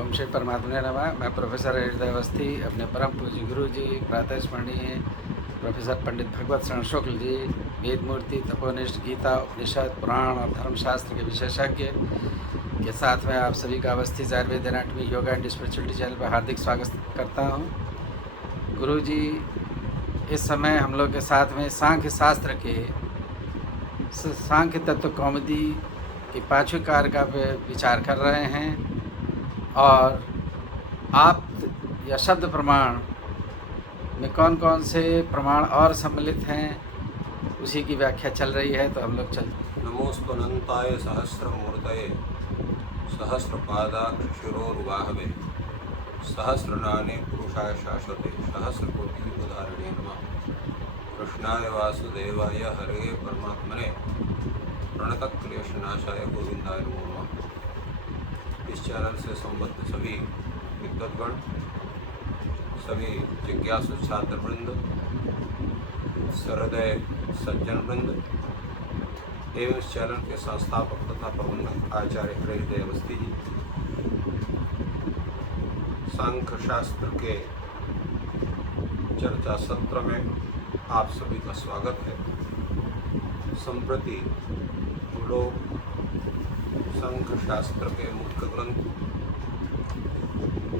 ओम श्री परमात्मा नमः। मैं प्रोफेसर हृदय अवस्थी अपने परम पूज्य गुरु जी प्रातः स्मरणीय प्रोफेसर पंडित भगवत शरण शुक्ल जी, वेद मूर्ति, तपोनिष्ठ, गीता, उपनिषद, पुराण और धर्मशास्त्र के विशेषज्ञ के साथ में आप सभी का Awasthi Ayurveda anatomy yoga and spirituality channel पर हार्दिक स्वागत करता हूँ। गुरु जी इस समय हम लोग के साथ में सांख्य शास्त्र के सांख्य तत्व कौमुदी की 5वीं कारिका पे विचार कर रहे हैं और आप या शब्द प्रमाण में कौन कौन से प्रमाण और सम्मिलित हैं उसी की व्याख्या चल रही है। तो हम लोग चल नमोस्तुनंताय सहस्रमूर्तये सहस्रपादाक्ष शिरोरुबाहवे सहस्रनाने पुरुषाय शाश्वते सहस्रकोटि उदाहरणे नमः। कृष्णाय वासुदेवाय हरे परमात्मने प्रणतक्लेशनाशाय गोविंदाय नमो नमः। इस चैनल से संबद्ध सभी विद्वद्गण, सभी जिज्ञासु छात्र वृंद, सहृदय सज्जन वृंद एवं इस चैनल के संस्थापक तथा प्रबंधक आचार्य हृदय अवस्थी जी, सांख्य शास्त्र के चर्चा सत्र में आप सभी का स्वागत है। संप्रति हम लोग सांख्य शास्त्र के मुख्य ग्रंथ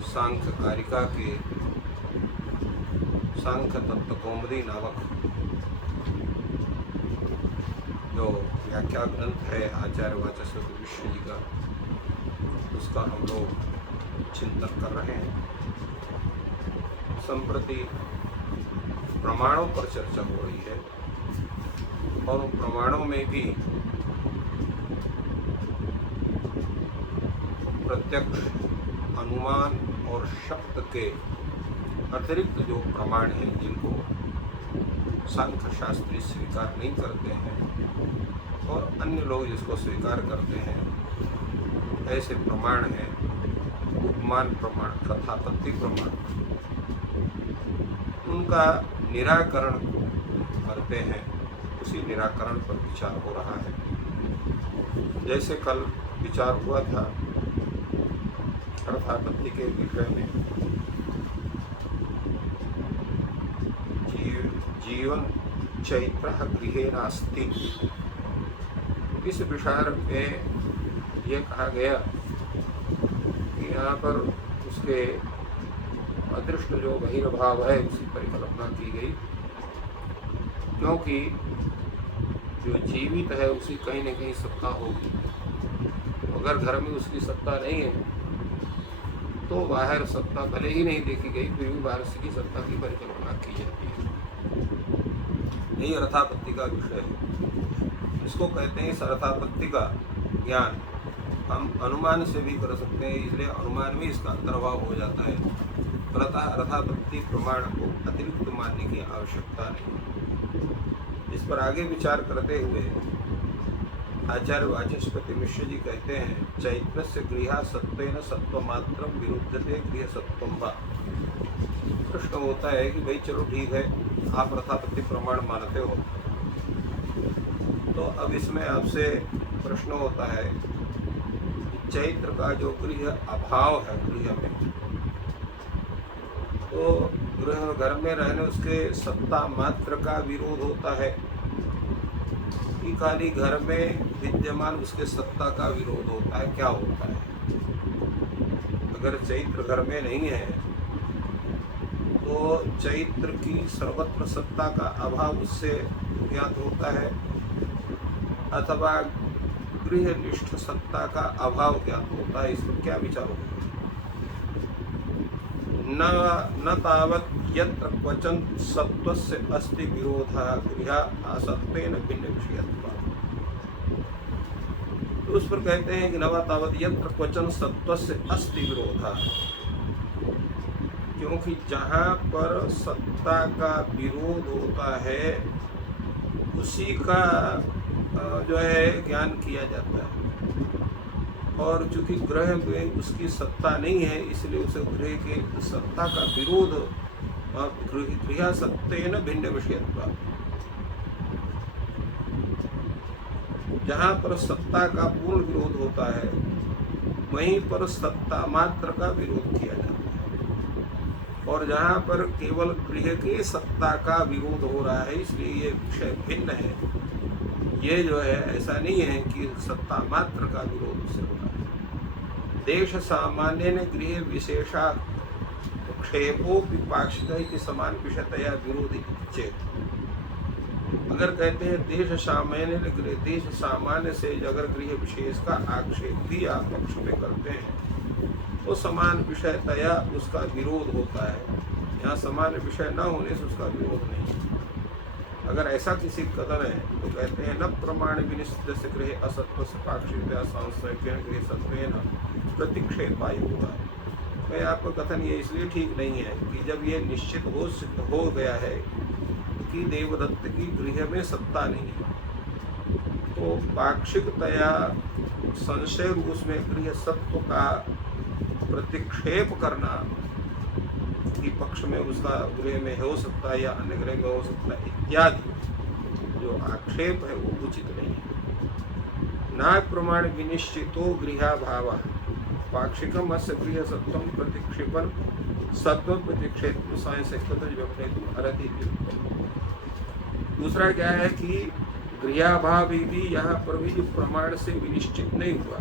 सांख्य कारिका के सांख्य तत्व कौमुदी नामक जो व्याख्या ग्रंथ है आचार्य वाचस्पति मिश्र जी का, उसका हम लोग चिंतन कर रहे हैं। संप्रति प्रमाणों पर चर्चा हो रही है और उन प्रमाणों में भी प्रत्यक्ष, अनुमान और शब्द के अतिरिक्त जो प्रमाण हैं जिनको सांख्य शास्त्री स्वीकार नहीं करते हैं और अन्य लोग जिसको स्वीकार करते हैं, ऐसे प्रमाण हैं उपमान प्रमाण तथा तथ्य प्रमाण। उनका निराकरण करते हैं, उसी निराकरण पर विचार हो रहा है। जैसे कल विचार हुआ था अर्थापत्ति के विषय में, जीवन चैत्र गृहे नास्ति। इस विचार में ये कहा गया कि यहाँ पर उसके अदृष्ट जो बहिर्भाव है उसकी परिकल्पना की गई, क्योंकि जो जीवित है उसकी कहीं न कहीं सत्ता होगी। अगर घर में उसकी सत्ता नहीं है तो बाहर सत्ता भले ही नहीं देखी गई, फिर भी बाहर की सत्ता की परिकल्पना की जाती है। यही अर्थापत्ति का विषय है। इसको कहते हैं, इस अर्थापत्ति का ज्ञान हम अनुमान से भी कर सकते हैं, इसलिए अनुमान में इसका अंतर्भाव हो जाता है। फलतः अर्थापत्ति प्रमाण को अतिरिक्त मानने की आवश्यकता नहीं। इस पर आगे विचार करते हुए आचार्य वाचस्पति मिश्र जी कहते हैं, चैत्रस्य गृहा सत्वेन सत्वमात्र विरुद्धते गृह सत्वम वा। प्रश्न होता है कि भाई चलो ठीक है, आप अर्थापत्ति प्रमाण मानते हो, तो अब इसमें आपसे प्रश्न होता है कि चैत्र का जो गृह अभाव है गृह में, तो गृह घर में रहने उसके सत्ता मात्र का विरोध होता है कि खाली घर में विद्यमान उसके सत्ता का विरोध होता है? क्या होता है? अगर चैत्र घर में नहीं है तो चैत्र की सर्वत्र सत्ता का अभाव उससे ज्ञात होता है, अथवा गृहनिष्ठ सत्ता का अभाव ज्ञात होता है। इस पर क्या विचार होगा? न तावत यत्र क्वचन सत्वस्य अस्ति विरोधः गृहा असत्वेन भिन्न विषयत्वात्। तो उस पर कहते हैं कि नवा तावत यत्र क्वचन सत्वस्य अस्ति विरोधः, क्योंकि जहाँ पर सत्ता का विरोध होता है उसी का जो है ज्ञान किया जाता है, और चूंकि ग्रह में उसकी सत्ता नहीं है इसलिए उसे गृह के सत्ता का विरोध गृह सत्तेन भिन्न विषयत्वात्। जहाँ पर सत्ता का पूर्ण विरोध होता है वहीं पर सत्ता मात्र का विरोध किया जाता है। और जहाँ पर केवल गृह की सत्ता का विरोध हो रहा है, इसलिए ये विषय भिन्न है। ये जो है ऐसा नहीं है कि सत्ता मात्र का विरोध उससे हो रहा है। देश सामान्य ने गृह विशेषा क्षेपो विपाक्षित समान विषयतया विरोधी चेत। अगर कहते हैं देश सामान्य से अगर गृह विशेष का आक्षेप भी आप पक्ष में करते हैं तो समान विषयतया उसका विरोध होता है। यहाँ समान विषय न होने से उसका विरोध नहीं। अगर ऐसा किसी कथन है तो कहते हैं न प्रमाण विनिश्चित से गृह असत्व से पाक्षिकतया सांसर्गेण गृह सत्वेन प्रतिक्षेपाय होगा। तो आपका कथन ये इसलिए ठीक नहीं है कि जब ये निश्चित सिद्ध हो गया है कि देवदत्त की गृह में सत्ता नहीं है, तो पाक्षिकतया संशय रूप में गृह सत्व का प्रतिक्षेप करना कि पक्ष में उसका गृह में हो सकता है या अन्य गृह में हो सकता है इत्यादि जो आक्षेप है वो उचित नहीं है। न प्रमाण विनिश्चितो गृहाभाव पाक्षिकम अस्य गृह सत्वम प्रतिक्षेपण सत्व प्रतिक्षेप अर्हति। दूसरा क्या है कि गृहाभाव भी यहाँ पर भी जो प्रमाण से विनिश्चित नहीं हुआ,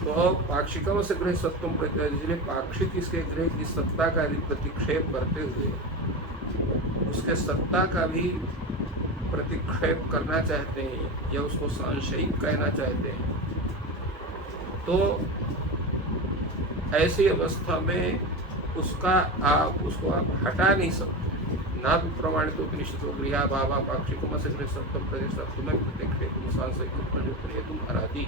तो पाक्षिकम से गृह सत्वम प्रतिक्षेप, इसलिए पाक्षिक इसके गृह की सत्ता का भी प्रतिक्षेप करते हुए उसके सत्ता का भी प्रतिक्षेप करना चाहते हैं या उसको सांशयिक कहना चाहते हैं, तो ऐसी अवस्था में उसको आप हटा नहीं सकते। ना भी प्रमाणित उपनिषद गृहाभाव पाक्षिकम से गृह सत्वम प्रतिक्षेप प्रतिक्षेप सांशयिक तुम आराधी।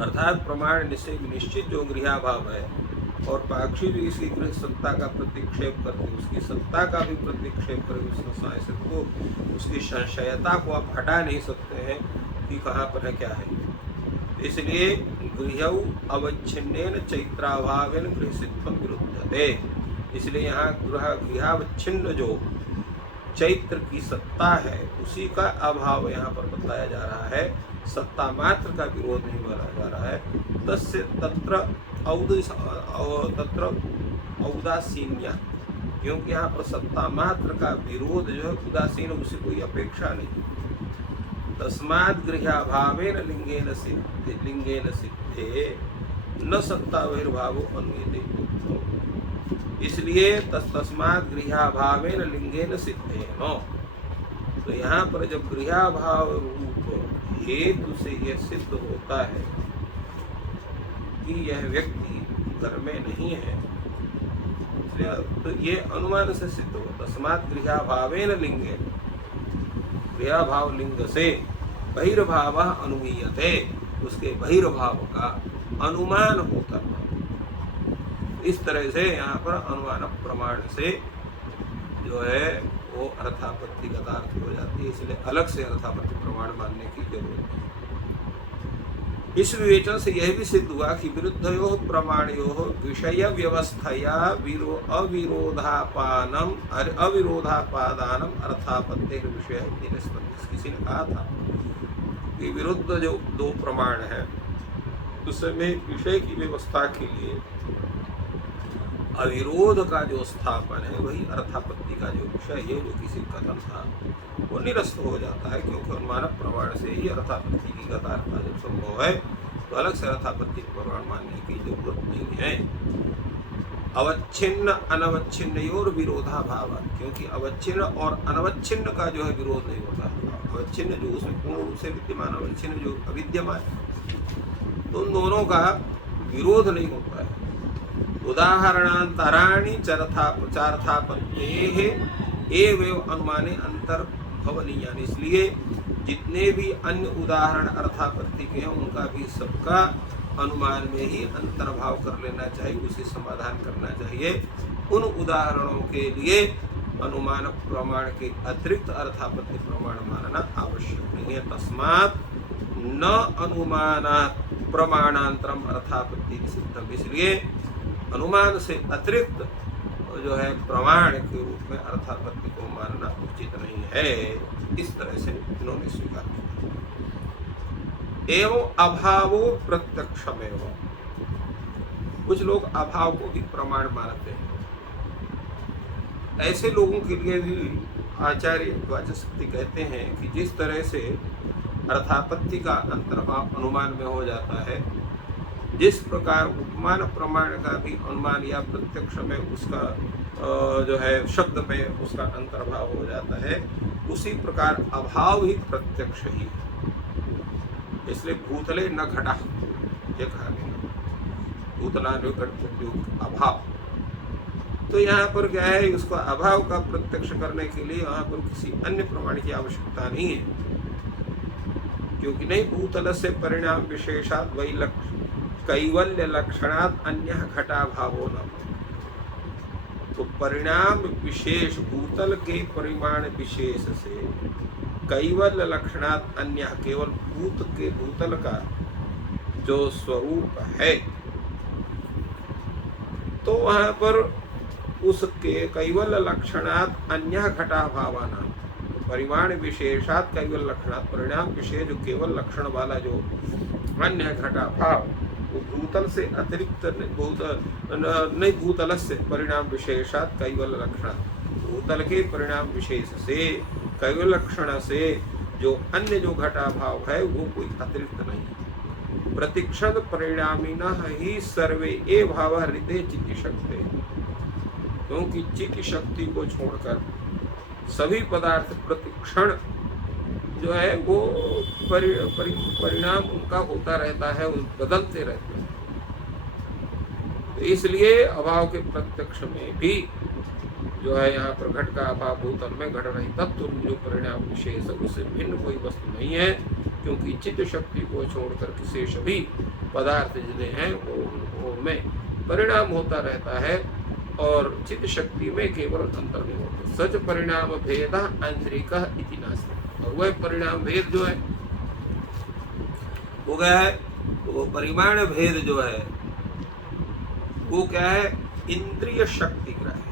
अर्थात प्रमाण निश्चय निश्चित जो गृहाभाव है और पाक्षिक भी इसकी गृह सत्ता का प्रतिक्षेप करके उसकी सत्ता का भी प्रतिक्षेप करके को उसकी संशयता को आप हटा नहीं सकते हैं कि कहाँ पर है क्या है। इसलिए गृहौ अवच्छिन्नेन चैत्राभावेन गृहसित्वं विरुध्यते। इसलिए यहाँ गृहावच्छिन्न जो चैत्र की सत्ता है उसी का अभाव यहाँ पर बताया जा रहा है, सत्ता मात्र का विरोध नहीं बोला जा रहा है। तस्य तत्र औदासीन्य, क्योंकि यहाँ पर सत्ता मात्र का विरोध जो है उदासीन, उसे कोई अपेक्षा नहीं। तस्माद् गृहाभावेन लिंगेन सिद्धे न सत्ता बहिर्भावो अन्विते। इसलिए तस्माद् गृहाभावेन लिंगेन सिद्धे न, तो यहाँ पर जब गृहाभाव रूप हेतु से यह सिद्ध होता है कि यह व्यक्ति घर में नहीं है, तो ये अनुमान से सिद्ध हो। तस्मात् गृहाभावेन लिंगेन, गृहाभाव लिंग से बहिर्भाव अनुमीयते, उसके बहिर्भाव का अनुमान होता है। इस तरह से यहाँ पर अनुमान प्रमाण से जो है वो अर्थापत्ति गतार्थ हो जाती है, इसलिए अलग से अर्थापत्ति प्रमाण मानने की जरूरत है। इस विवेचन से यह भी सिद्ध हुआ कि विरुद्धयो प्रमाणयो विषय व्यवस्थया अविरोधापादानम अर्थापत्ति विषय। किसी ने कहा था कि विरुद्ध जो दो प्रमाण है उसमें विषय की व्यवस्था के लिए अविरोध का जो स्थापन है वही अर्थापत्ति का जो विषय है, जो किसी कथन था वो निरस्त हो जाता है, क्योंकि अनुमान प्रमाण से ही अर्थापत्ति की गतार्थता जब संभव है तो अलग से अर्थापत्ति प्रमाण मानने की जरूरत नहीं है। अवच्छिन्न अनवच्छिन्नयोर विरोधाभाव, क्योंकि अवच्छिन्न और अनवच्छिन्न का जो है विरोध नहीं होता। अवच्छिन्न जो उसमें पूर्ण रूप से विद्यमान, अवच्छिन्न जो अविद्यमान, तो उन दोनों का विरोध नहीं होता है। उदाहरणांतराणि चार्थापत्तेः एवं अनुमाने अंतर्भवनीयानि, इसलिए जितने भी अन्य उदाहरण अर्थापत्ति के हैं उनका भी सबका अनुमान में ही अंतर्भाव कर लेना चाहिए, उसे समाधान करना चाहिए। उन उदाहरणों के लिए अनुमान प्रमाण के अतिरिक्त अर्थापत्ति प्रमाण मानना आवश्यक नहीं है। तस्मात् न अनुमानात् प्रमाणांतरम अर्थापत्ति सिद्धम, इसलिए अनुमान से अतिरिक्त जो है प्रमाण के रूप में अर्थापत्ति को मानना उचित नहीं है। इस तरह से इन्होंने स्वीकार किया। एवं अभावो प्रत्यक्षमेव। कुछ लोग अभाव को भी प्रमाण मानते हैं। ऐसे लोगों के लिए भी आचार्य वाचस्पति कहते हैं कि जिस तरह से अर्थापत्ति का अंतर्भाव अनुमान में हो जाता है, जिस प्रकार उपमान प्रमाण का भी अनुमान या प्रत्यक्ष में उसका जो है शब्द में उसका अंतर्भाव हो जाता है, उसी प्रकार अभाव ही प्रत्यक्ष ही है। इसलिए भूतले न घटा, ये कहा गया, भूतला न घट अभाव। तो यहाँ पर क्या है, उसको अभाव का प्रत्यक्ष करने के लिए यहाँ पर किसी अन्य प्रमाण की आवश्यकता नहीं है, क्योंकि नहीं भूतल से परिणाम विशेषात वही कैवल्य लक्षणात अन्य घटा भावो न। तो परिणाम विशेष भूतल के परिमाण विशेष से कैवल्य लक्षणात अन्य, केवल भूत के भूतल का जो स्वरूप है, तो वहां पर उसके कैवल्य लक्षणात अन्य घटा भावाना, परिमाण विशेषात कैवल्य लक्षणात, परिणाम विशेष जो केवल लक्षण वाला जो अन्य घटा भाव, वो भूतल से अतिरिक्त नहीं, भूतल से परिणाम विशेषात कैवल्य लक्षणात, भूतल के परिणाम विशेष से कैवल्य लक्षण से जो अन्य जो घटा भाव है वो कोई अतिरिक्त नहीं। प्रतिक्षण परिणामिनः ही सर्वे ए भाव हृदय चित्त शक्ति, क्योंकि चित्त शक्ति को छोड़कर सभी पदार्थ प्रतिक्षण जो है वो परिणाम उनका होता रहता है, बदलते रहते हैं। तो इसलिए अभाव के प्रत्यक्ष में भी जो है यहाँ पर घट का अभाव भूतल में घट रही तत्व जो परिणाम विशेष है उससे भिन्न कोई वस्तु नहीं है, क्योंकि चित्त शक्ति को छोड़कर किसी सभी पदार्थ जितने हैं वो में परिणाम होता रहता है, और चित्त शक्ति में केवल अंतर नहीं होता। सच परिणाम भेद आंतरिक इति नास्ति, और वह परिणाम भेद जो है वो क्या है, वो परिमाण भेद जो है वो क्या है, इंद्रिय शक्ति ग्राह्य।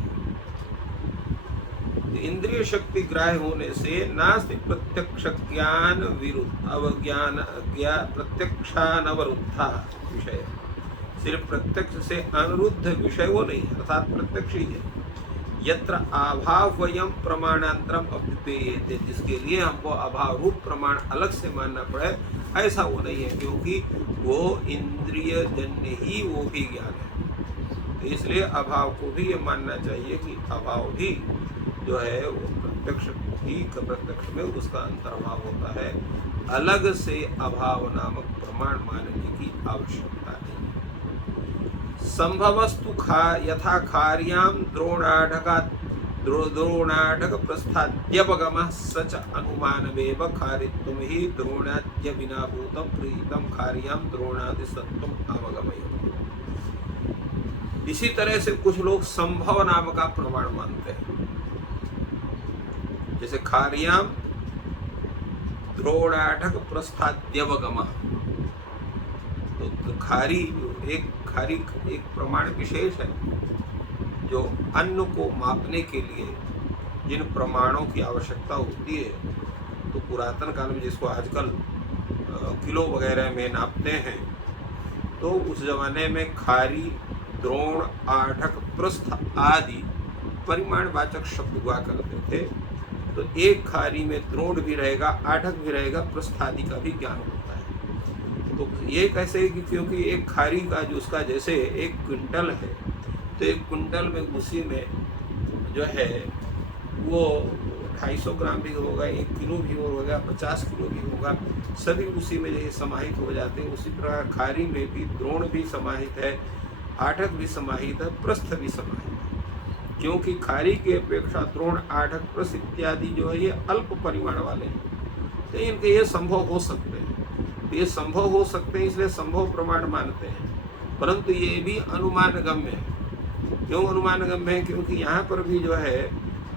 इंद्रिय शक्ति ग्राह्य होने से नास्ति प्रत्यक्ष ज्ञान विरुद्ध अवज्ञान प्रत्यक्षानवरुद्धा विषय, सिर्फ प्रत्यक्ष से अनुरुद्ध विषय वो नहीं, अर्थात प्रत्यक्ष ही है। यत्र अभाव वयम प्रमाणांतरम अभ्युपेयते, जिसके लिए हमको अभाव रूप प्रमाण अलग से मानना पड़े, ऐसा वो नहीं है, क्योंकि वो इंद्रिय जन्य ही वो भी ज्ञान है। तो इसलिए अभाव को भी ये मानना चाहिए कि अभाव भी जो है वो प्रत्यक्ष ही, प्रत्यक्ष में उसका अंतर्भाव होता है, अलग से अभाव नामक प्रमाण मानने की आवश्यकता नहीं। संभवस्तु यथा कार्याम द्रोणाढक प्रस्थाद्यपगम सच अनुमानमेव कारित्वं ही द्रोणाद्य विना भूतं प्रीतं कार्याम द्रोणादि सत्वम अवगमय। इसी तरह से कुछ लोग संभव नाम का प्रमाण मानते हैं, जैसे कार्याम द्रोणाढक प्रस्थाद्यवगम, तो खारी एक प्रमाण विशेष है जो अन्न को मापने के लिए जिन प्रमाणों की आवश्यकता होती है, तो पुरातन काल में जिसको आजकल किलो वगैरह में नापते हैं, तो उस जमाने में खारी, द्रोण, आढ़क, प्रस्थ आदि परिमाणवाचक शब्द हुआ करते थे। तो एक खारी में द्रोण भी रहेगा, आढ़क भी रहेगा, प्रस्थ आदि का भी ज्ञान होता है। तो ये कैसे कि क्योंकि एक खारी का जो उसका जैसे 1 क्विंटल है, तो 1 क्विंटल में उसी में जो है वो 250 ग्राम भी होगा, 1 किलो भी होगा, 50 किलो भी होगा, सभी उसी में जैसे समाहित हो जाते हैं। उसी प्रकार खारी में भी द्रोण भी समाहित है, आढ़क भी समाहित है, प्रस्थ भी समाहित है, क्योंकि खारी की अपेक्षा द्रोण, आढ़क, प्रस्थ इत्यादि जो है ये अल्प परिमाण वाले हैं, तो इनके ये संभव हो सकते हैं। ये संभव हो सकते हैं इसलिए संभव प्रमाण मानते हैं, परंतु ये भी अनुमान गम्य है। क्यों अनुमान गम्य है? क्योंकि यहाँ पर भी जो है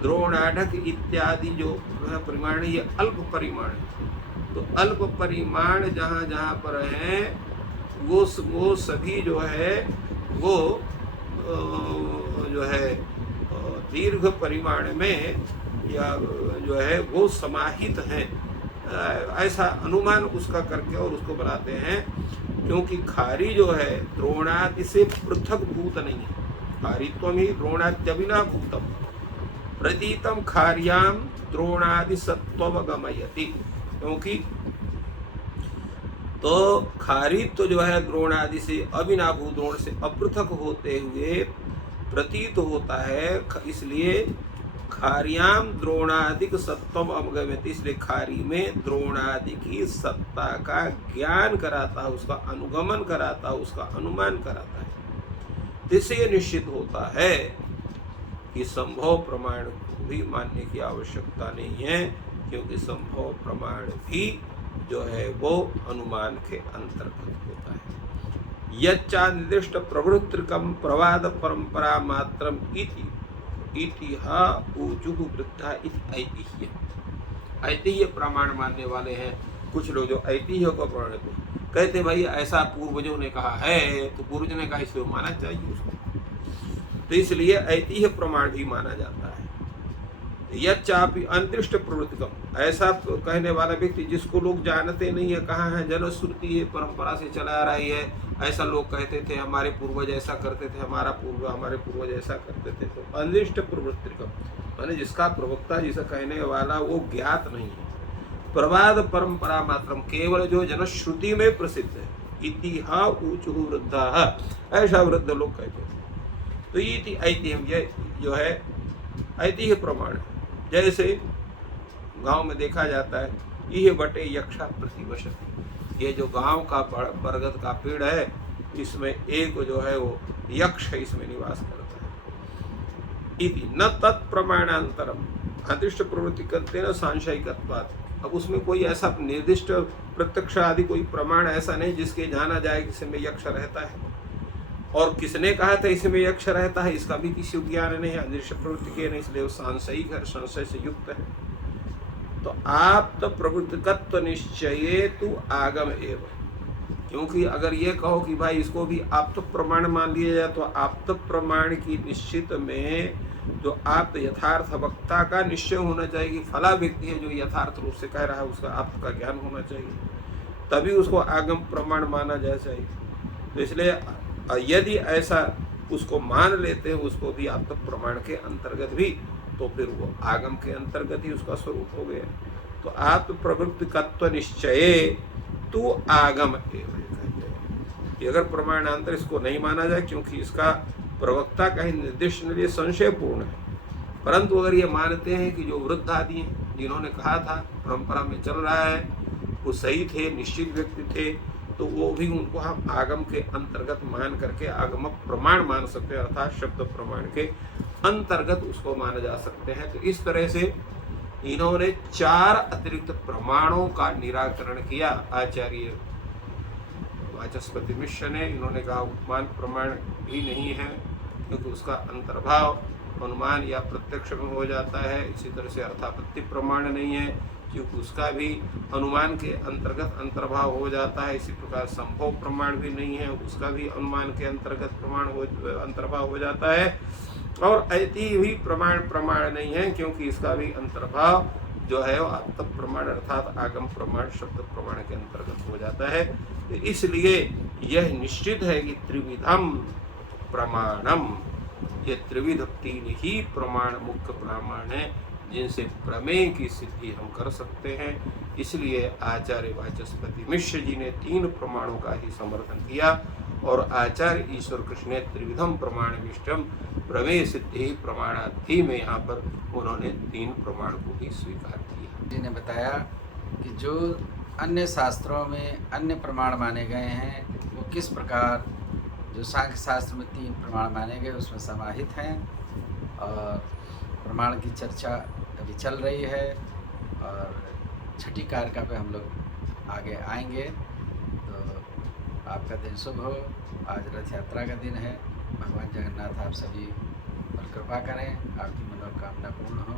द्रोण, आढ़क इत्यादि जो परिमाण ये अल्प परिमाण है। तो अल्प परिमाण जहाँ जहाँ पर हैं वो सभी जो है वो जो है दीर्घ परिमाण में या जो है वो समाहित हैं ऐसा अनुमान उसका करके और उसको बनाते हैं, क्योंकि खारी जो है द्रोणादि से पृथक भूत नहीं है। खारीत्वम ही द्रोणाद्यविना भूतम प्रतीतम खार्याम द्रोणादि सत्वगमयति। क्योंकि तो खारीत्व जो है द्रोणादि से अविनाभूत, द्रोण से अपृथक होते हुए प्रतीत होता है, इसलिए खार्याम द्रोणादिक सत्वम अवगम्यति। इसलिए खारी में द्रोणादि की सत्ता का ज्ञान कराता है, उसका अनुगमन कराता है, उसका अनुमान कराता है। इससे ये निश्चित होता है कि संभव प्रमाण को भी मानने की आवश्यकता नहीं है, क्योंकि संभव प्रमाण भी जो है वो अनुमान के अंतर्गत होता है। यच्चा निर्दिष्ट प्रवृत्तिकम प्रवाद परंपरा मात्रम इति इतिहा ऊचुः वृद्धा इति ऐतिह्य। ऐतिह्य प्रमाण मानने वाले हैं कुछ लोग, जो ऐतिह्य को प्रमाण कहते भाई ऐसा पूर्वजों ने कहा है, तो पूर्वजों ने कहा इसलिए माना चाहिए उसको, तो इसलिए ऐतिह्य प्रमाण भी माना जाता है। यच्चापि अंतरिष्ट प्रवृत्तिकम, ऐसा कहने वाला व्यक्ति जिसको लोग जानते नहीं है, कहाँ है, जनश्रुति है, परंपरा से चला आ रही है, ऐसा लोग कहते थे, हमारे पूर्वज ऐसा करते थे, हमारे पूर्वज ऐसा करते थे, तो अनिष्ट प्रवृत्तिकम माने जिसका प्रवक्ता, जिसे कहने वाला वो ज्ञात नहीं है, प्रवाद परंपरा मात्रम केवल जो जनश्रुति में प्रसिद्ध है, इतिहा ऊचुः वृद्धा, ऐसा वृद्ध लोग कहते हैं। तो ये ऐतिह्य जो है ऐतिह्य प्रमाण है। जैसे गांव में देखा जाता है, यह बटे यक्षा प्रतिवशति, ये जो गांव का बरगद का पेड़ है, इसमें एक जो है वो यक्ष इसमें निवास करता है। इति न तत्प्रमाणांतरम, अदृष्ट प्रवृत्ति करते न सांशयिकत्वात्। अब उसमें कोई ऐसा निर्दिष्ट प्रत्यक्ष आदि कोई प्रमाण ऐसा नहीं जिसके जाना जाए कि इसमें यक्ष रहता है, और किसने कहा था इसमें यक्ष रहता है, इसका भी किसी ज्ञान नहीं है, अदृश्य प्रवृत्ति के नहीं, इसलिए वो सांशयिक है, संशय से युक्त है। तो आप तो प्रवृत्तिकत्व निश्चये तु आगम एव, क्योंकि अगर ये कहो कि भाई इसको भी आप तो प्रमाण मान लिया जाए, तो आप तो प्रमाण की निश्चित में जो आप यथार्थ वक्ता का निश्चय होना चाहिए कि फला व्यक्ति है जो यथार्थ रूप से कह रहा है, उसका आपका ज्ञान होना चाहिए, तभी उसको आगम प्रमाण माना जा चाहिए। तो इसलिए यदि ऐसा उसको मान लेते हैं, उसको भी आप तो प्रमाण के अंतर्गत भी, तो फिर वो आगम के अंतर्गत ही उसका स्वरूप हो गया। तो आप प्रवृत्तिकत्व निश्चये तु आगम एवं कहते हैं कि अगर प्रमाणांतर इसको नहीं माना जाए, क्योंकि इसका प्रवक्ता कहीं निर्दिष्ट लिए संशयपूर्ण है, परंतु अगर ये मानते हैं कि जो वृद्ध आदि हैं जिन्होंने कहा था परंपरा में चल रहा है, वो सही थे, निश्चित व्यक्ति थे, तो वो भी उनको हम आगम के अंतर्गत मान करके आगम प्रमाण मान सकते हैं, अर्थात शब्द प्रमाण के अंतर्गत उसको माना जा सकते हैं। तो इस तरह से इन्होंने 4 अतिरिक्त प्रमाणों का निराकरण किया। आचार्य वाचस्पति मिश्र ने, इन्होंने कहा उपमान प्रमाण भी नहीं है, क्योंकि उसका अंतर्भाव अनुमान या प्रत्यक्ष में हो जाता है। इसी तरह से अर्थापत्ति प्रमाण नहीं है, क्योंकि उसका भी अनुमान के अंतर्गत अंतर्भाव हो जाता है। इसी प्रकार संभव प्रमाण भी नहीं है, उसका भी अनुमान के अंतर्गत अंतर्भाव हो जाता है। और ऐतिह्य भी प्रमाण नहीं है, क्योंकि इसका भी अंतर्भाव जो है आत्म प्रमाण अर्थात आगम प्रमाण शब्द प्रमाण के अंतर्गत हो जाता है। तो इसलिए यह निश्चित है कि त्रिविधम प्रमाणम, ये त्रिविध 3 ही प्रमाण मुख्य प्रमाण है जिनसे प्रमेय की सिद्धि हम कर सकते हैं। इसलिए आचार्य वाचस्पति मिश्र जी ने 3 प्रमाणों का ही समर्थन किया, और आचार्य ईश्वर कृष्ण ने त्रिविधम प्रमाण विष्टम प्रमेय सिद्धि प्रमाणार्थी में यहाँ पर उन्होंने 3 प्रमाण को ही स्वीकार किया। जी ने बताया कि जो अन्य शास्त्रों में अन्य प्रमाण माने गए हैं, वो किस प्रकार जो सांख्य शास्त्र में 3 प्रमाण माने गए उसमें समाहित हैं, और प्रमाण की चर्चा अभी चल रही है, और छठी कारिका पे हम लोग आगे आएंगे। तो आपका दिन शुभ हो। आज रथ यात्रा का दिन है। भगवान जगन्नाथ आप सभी पर कृपा करें, आपकी मनोकामना पूर्ण हो।